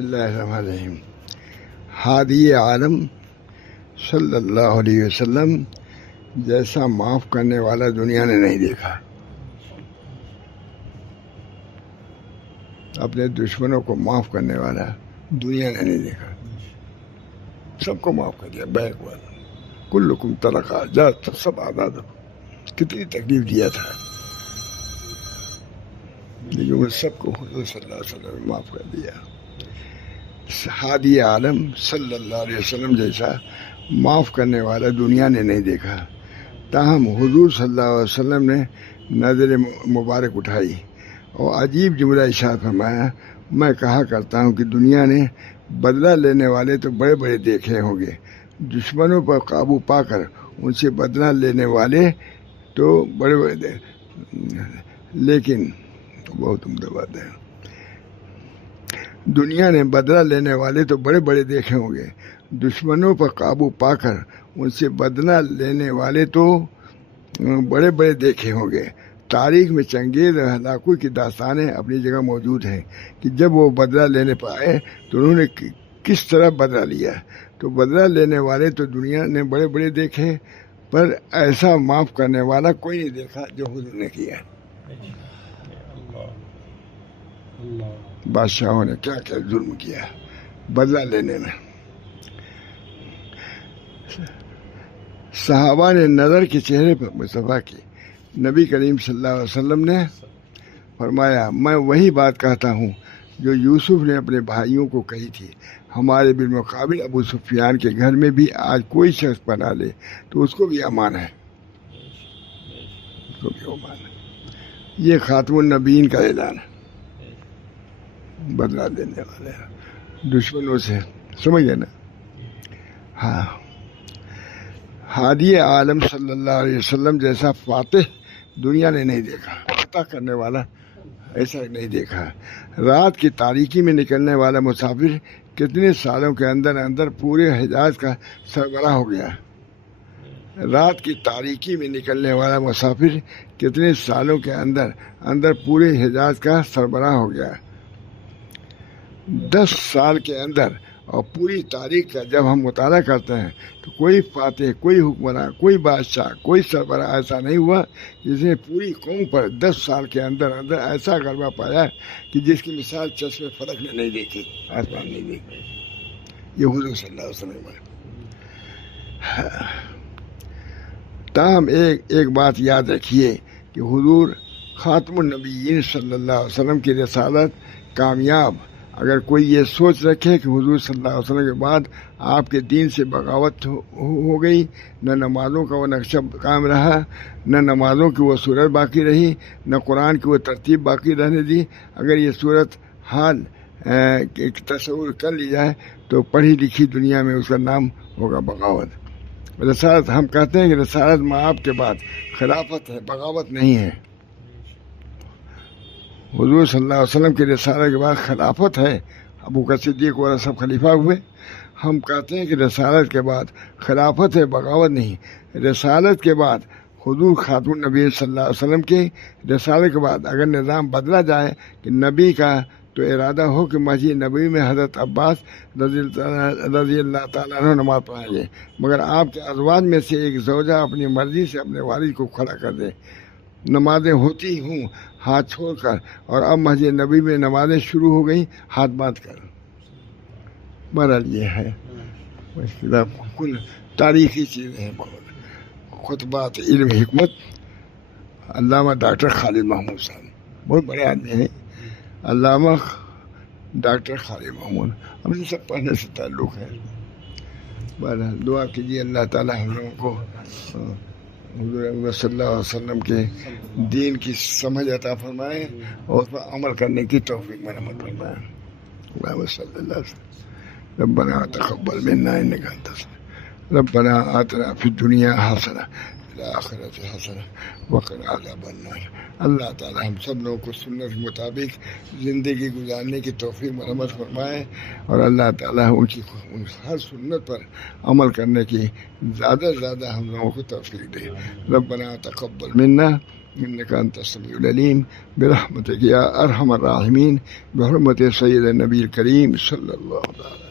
اللہ الرحمن الرحیم۔ ہادی عالم صلی اللہ علیہ وسلم جیسا معاف کرنے والا دنیا نے نہیں دیکھا۔ اپنے دشمنوں کو معاف کرنے والا دنیا نے نہیں دیکھا۔ سب کو معاف کر دیا، بیک والا کلکم طلقا جات سب آزاد ہو۔ کتنی تکلیف دیا تھا، لیکن وہ سب کو حضور صلی اللہ علیہ وسلم نے معاف کر دیا۔ ہادی عالم صلی اللہ علیہ وسلم جیسا معاف کرنے والا دنیا نے نہیں دیکھا۔ تاہم حضور صلی اللہ علیہ وسلم نے نظر مبارک اٹھائی اور عجیب جملہ ارشاد فرمایا، میں کہا کرتا ہوں کہ دنیا نے بدلہ لینے والے تو بڑے بڑے دیکھے ہوں گے، دشمنوں پر قابو پا کر ان سے بدلہ لینے والے تو بڑے بڑے لیکن بہت عمدہ بات ہے، دنیا نے بدلہ لینے والے تو بڑے بڑے دیکھے ہوں گے، دشمنوں پر قابو پا کر ان سے بدلہ لینے والے تو بڑے بڑے دیکھے ہوں گے۔ تاریخ میں چنگیز اور ہلاکو کی داستانیں اپنی جگہ موجود ہیں کہ جب وہ بدلہ لینے پر آئے تو انہوں نے کس طرح بدلہ لیا۔ تو بدلہ لینے والے تو دنیا نے بڑے بڑے دیکھے، پر ایسا معاف کرنے والا کوئی نہیں دیکھا جو حضور نے کیا۔ بادشاہوں نے کیا کیا ظلم کیا بدلہ لینے میں۔ صحابہ نے نظر کے چہرے پر مصطفیٰ کی، نبی کریم صلی اللہ علیہ وسلم نے فرمایا، میں وہی بات کہتا ہوں جو یوسف نے اپنے بھائیوں کو کہی تھی، ہمارے بالمقابل ابو سفیان کے گھر میں بھی آج کوئی شخص پناہ لے تو اس کو بھی امان ہے، اس کو بھی امان ہے۔ یہ خاتم النبیین کا اعلان ہے، بدلہ دینے والے دشمنوں سے، سمجھ گئے نا؟ ہاں، ہادی عالم صلی اللہ علیہ وسلم جیسا فاتح دنیا نے نہیں دیکھا، فتح کرنے والا ایسا نہیں دیکھا۔ رات کی تاریکی میں نکلنے والا مسافر کتنے سالوں کے اندر اندر پورے حجاز کا سربراہ ہو گیا۔ رات کی تاریکی میں نکلنے والا مسافر کتنے سالوں کے اندر اندر پورے حجاز کا سربراہ ہو گیا۔ 10 سال کے اندر اور پوری تاریخ کا جب ہم مطالعہ کرتے ہیں تو کوئی فاتح، کوئی حکمراں، کوئی بادشاہ، کوئی سربراہ ایسا نہیں ہوا جس نے پوری قوم پر 10 سال کے اندر اندر ایسا غلبہ پایا کہ جس کی مثال چشم فلک نے نہیں دیکھی، آسمان نہیں دیکھی۔ یہ حضور صلی اللہ علیہ وسلم ہے۔ تاہم ایک بات یاد رکھیے کہ حضور خاتم النبیین صلی اللہ علیہ وسلم کی رسالت کامیاب، اگر کوئی یہ سوچ رکھے کہ حضور صلی اللہ علیہ وسلم کے بعد آپ کے دین سے بغاوت ہو گئی، نہ نمازوں کا وہ نقشہ قائم رہا، نہ نمازوں کی وہ صورت باقی رہی، نہ قرآن کی وہ ترتیب باقی رہنے دی، اگر یہ صورت حال تصور کر لی جائے تو پڑھی لکھی دنیا میں اس کا نام ہوگا بغاوت۔ رسالت، ہم کہتے ہیں کہ رسالت مآب کے بعد خلافت ہے، بغاوت نہیں ہے۔ حضور صلی اللہ علیہ وسلم کی رسالت کے بعد خلافت ہے، ابو بکر صدیق اور سب خلیفہ ہوئے۔ ہم کہتے ہیں کہ رسالت کے بعد خلافت ہے، بغاوت نہیں۔ رسالت کے بعد حضور خاتم النبی صلی اللہ علیہ وسلم کی رسالت کے بعد اگر نظام بدلا جائے کہ نبی کا تو ارادہ ہو کہ مسجد نبوی میں حضرت عباس رضی اللہ تعالیٰ عنہ نماز پڑھائیں گے، مگر آپ کے ازواج میں سے ایک زوجہ اپنی مرضی سے اپنے والد کو کھڑا کر دے، نمازیں ہوتی ہوں ہاتھ چھوڑ کر، اور اب مسجد نبی میں نمازیں شروع ہو گئیں ہاتھ باندھ کر۔ بہرحال یہ ہے، کل تاریخی چیزیں ہیں، بہت خطبات علم حکمت۔ علامہ ڈاکٹر خالد محمود صاحب بہت بڑے آدمی ہیں، علامہ ڈاکٹر خالد محمود، ہم سے سب پڑھنے سے تعلق ہے۔ بہرحال دعا کیجیے اللہ تعالیٰ ہم لوگوں کو حضور اکبر صلی اللہ علیہ وسلم کے دین کی سمجھ عطا فرمائے اور اس پر عمل کرنے کی توفیق مرحمت فرمائے۔ اللہم صلی اللہ علیہ وسلم۔ ربنا تقبل منا انک انت السمیع، ربنا آتنا فی الدنیا حسنہ الآخرۃ حسنہ وقنا عذاب النار۔ اللہ تعالی ہم سب لوگوں کو سنت کے مطابق زندگی گزارنے کی توفیق مرحمت فرمائے، اور اللہ تعالی ان ہر سنت پر عمل کرنے کی زیادہ سے زیادہ ہم لوگوں کو توفیق دے۔ ربنا تقبل منا انک انت السمیع العلیم برحمتک یا ارحم الراحمین، بحرمت سید النبی الکریم صلی اللہ علیہ وسلم۔